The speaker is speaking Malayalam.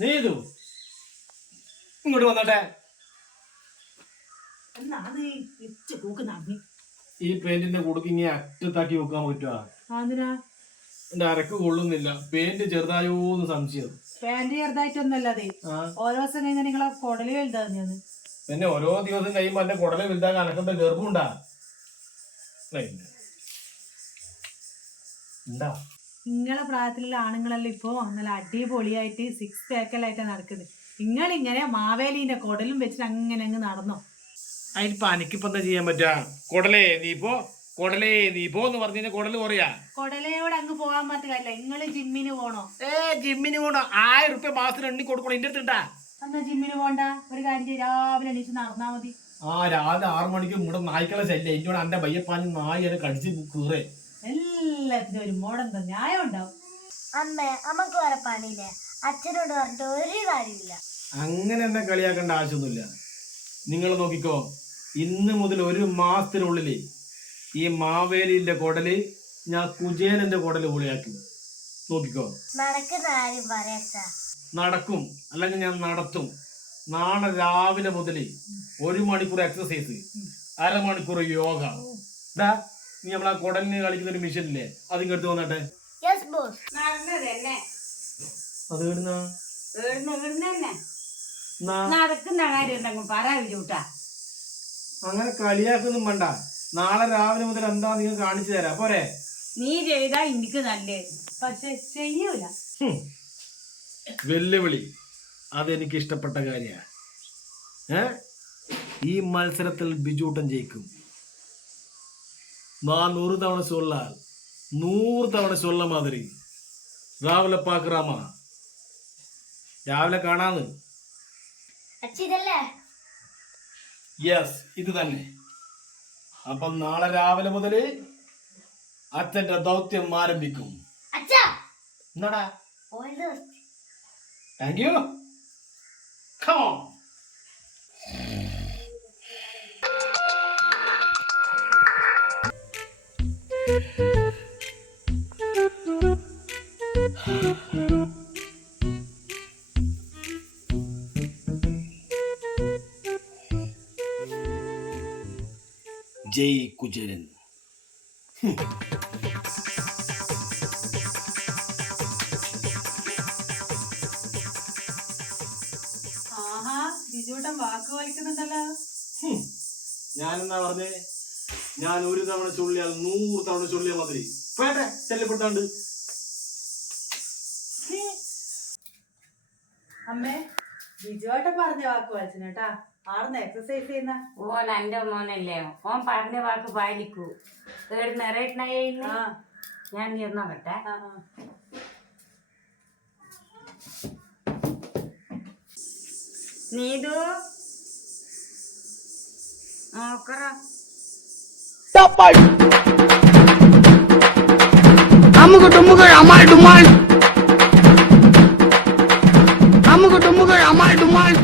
നീതു ഇങ്ങോട്ട് വന്നട്ടെ. ഈ പെയിന്റിന്റെ കുടുക്ക് ഇങ്ങനെ അറ്റത്താക്കി വെക്കാൻ പറ്റുവാ? എന്റെ അരക്ക് കൊള്ളുന്നില്ല. പെയിന്റ് ചെറുതായോന്ന് സംശയം. പാന്റ് ചെറുതായിട്ടൊന്നല്ലേ, ഓരോ ദിവസം കഴിഞ്ഞാൽ നിങ്ങളെ കുടല് വലുതാന്ന്. പിന്നെ ഓരോ ദിവസം കഴിയുമ്പോ എന്റെ കുടല് വലുതാകാൻ അനക്കെന്താ ഗർഭമുണ്ടാ? നിങ്ങളെ പ്രായത്തിലുള്ള ആണുങ്ങളെല്ലാം ഇപ്പൊ നല്ല അടിപൊളിയായിട്ട് 6 പാക്കലായിട്ടാണ് നടക്കുന്നത്. നിങ്ങളിങ്ങനെ മാവേലിന്റെ കുടലും വെച്ചിട്ട് അങ്ങനെ അങ്ങ് നടന്നോ? അതിനിപ്പോ എനിക്കിപ്പോ എന്താ ചെയ്യാൻ പറ്റാ? കൊടലേ നീ പോ എന്ന് പറഞ്ഞു കൊടല് പറയാ. കൊടലയോട് അങ്ങ് പോകാൻ പറ്റില്ല. നിങ്ങള് ജിമ്മിന് പോണോ? ജിമ്മിന് പോണോ? 1000 റുപ്യ മാസത്തിന് എണ്ണി കൊടുക്കണം. ഇന്റെ അടുത്തുണ്ടാ? എന്നാ ജിമ്മിന് പോണ്ട, ഒരു കാര്യം ചെയ്യ്, രാവിലെ എണീച്ച് നടന്നാ മതി. രാവിലെ 6 മണിക്ക് ഇവിടെ നായ്ക്കളെ ശല്യം. എന്നോട് എന്റെ ബയ്യപ്പാൻ നായി എന്നെ കടിച്ച് കീറേ. എല്ലാത്തിനും ഒരു മോടെന്താ ന്യായം ഉണ്ടാവും. അമ്മേ അമ്മക്ക് വരെ പണിയില്ലേ, അച്ഛനോട് പറഞ്ഞിട്ട് ഒരു കാര്യമില്ല. അങ്ങനെ എന്നെ കളിയാക്കേണ്ട ആവശ്യമൊന്നുമില്ല. നിങ്ങൾ നോക്കിക്കോ, ഇന്ന് മുതൽ 1 മാസത്തിനുള്ളില് ഈ മാവേലിന്റെ കുടല് ഞാൻ കുചേലന്റെ കുടല് പൊളിയാക്കും. നോക്കിക്കോ. നടക്കുന്ന കാര്യം പറയാ. നടക്കും, അല്ലെങ്കിൽ ഞാൻ നടത്തും. നാളെ രാവിലെ മുതല് 1 മണിക്കൂർ എക്സസൈസ്, 1/2 മണിക്കൂർ യോഗ. നീ നമ്മളാ കുടലിന് കളിക്കുന്ന ഒരു മെഷീൻ ഇല്ലേ, അതിങ്ങടുത്ത് വന്നട്ടെ. നടക്കുന്ന കാര്യം പറയാ. അങ്ങനെ കളിയാക്കൊന്നും വേണ്ട. നാളെ രാവിലെ മുതൽ എന്താ നിങ്ങൾ കാണിച്ചു തരാം, പോരെ? നീ ചെയ്താ എനിക്ക് നല്ലേ, പക്ഷെ ചെയ്യൂല. വെല്ലുവിളി അതെനിക്ക് ഇഷ്ടപ്പെട്ട കാര്യമാണ്. ഈ മത്സരത്തിൽ ബിജൂട്ടൻ ജയിക്കും. நான் 100 தவணை சொல்லால் 100 தவணை சொல்ல மாதிரி. രാവിലെ പാക്കറാമ, രാവിലെ കാണാന്ന്. യെസ്, ഇത് തന്നെ. അപ്പം നാളെ രാവിലെ മുതല് അച്ഛന്റെ ദൗത്യം ആരംഭിക്കും. എന്നാടാ? Thank you. Come on. ജയ് കുചേലൻ. ബിജുട്ടൻ വാക്ക് വലിക്കുന്നുണ്ടല്ലോ. ഞാനെന്നാ പറഞ്ഞേ? ഞാൻ 1 തവണ ചൊല്ലിയാൽ 100 തവണ ചൊല്ലിയാൽ മതി. വേട്ടെ ശല്യപ്പെടുത്താണ്ട്. അമ്മേ, ബിജുട്ടൻ പറഞ്ഞ വാക്ക് വലിച്ചേട്ടാ. ആർന്ന് എക്സസൈസ് ചെയ്യുന്ന? ഓൻ എന്റെ മോനല്ലേ, ഓൻ പറഞ്ഞ വാക്ക് പാലിക്കൂ. ഞാൻ നോക്കട്ടെ. നീതു നോക്കറ. അമുക്ക് ടുമുകൾ അമാൾ ഡുമാൾ. അമുക്ക് ടുമുകൾ അമാൾ ഡുമാൾ.